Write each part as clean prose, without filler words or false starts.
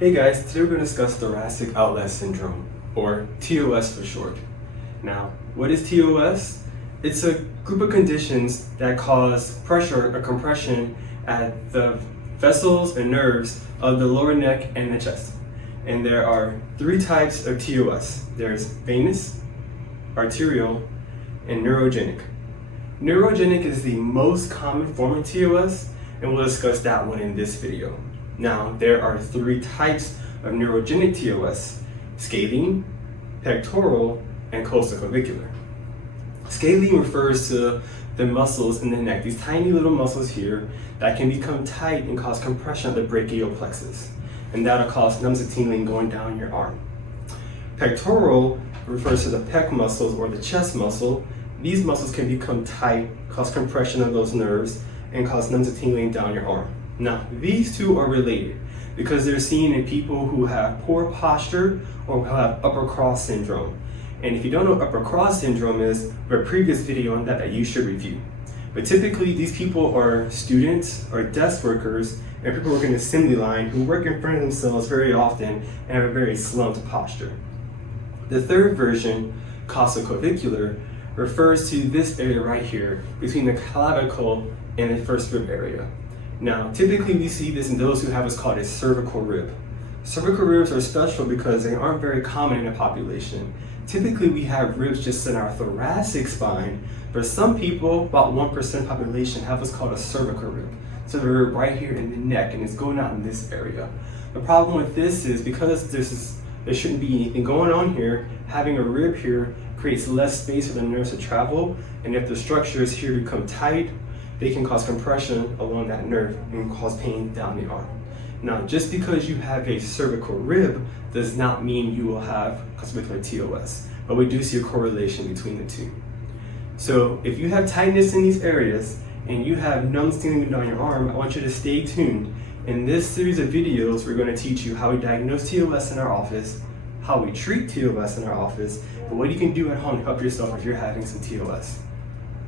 Hey guys, today we're going to discuss thoracic outlet syndrome, or TOS for short. Now, what is TOS? It's a group of conditions that cause pressure or compression at the vessels and nerves of the lower neck and the chest. And there are three types of TOS. There's venous, arterial, and neurogenic. Neurogenic is the most common form of TOS, and we'll discuss that one in this video. Now, there are three types of neurogenic TOS: scalene, pectoral, and costoclavicular. Scalene refers to the muscles in the neck, these tiny little muscles here that can become tight and cause compression of the brachial plexus, and that'll cause numbness and tingling going down your arm. Pectoral refers to the pec muscles or the chest muscle. These muscles can become tight, cause compression of those nerves, and cause numbness and tingling down your arm. Now, these two are related because they're seen in people who have poor posture or who have upper cross syndrome. And if you don't know what upper cross syndrome is, we have a previous video on that you should review. But typically, these people are students or desk workers and people working in the assembly line who work in front of themselves very often and have a very slumped posture. The third version, costoclavicular, refers to this area right here between the clavicle and the first rib area. Now, typically we see this in those who have what's called a cervical rib. Cervical ribs are special because they aren't very common in the population. Typically we have ribs just in our thoracic spine, but some people, about 1% population, have what's called a cervical rib. So the rib right here in the neck, and it's going out in this area. The problem with this is because there shouldn't be anything going on here, having a rib here creates less space for the nerves to travel, and if the structures here become tight, they can cause compression along that nerve and cause pain down the arm. Now, just because you have a cervical rib does not mean you will have costoclavicular TOS, but we do see a correlation between the two. So if you have tightness in these areas and you have numbness tingling down your arm, I want you to stay tuned. In this series of videos, we're going to teach you how we diagnose TOS in our office, how we treat TOS in our office, and what you can do at home to help yourself if you're having some TOS.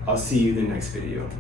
I'll see you in the next video.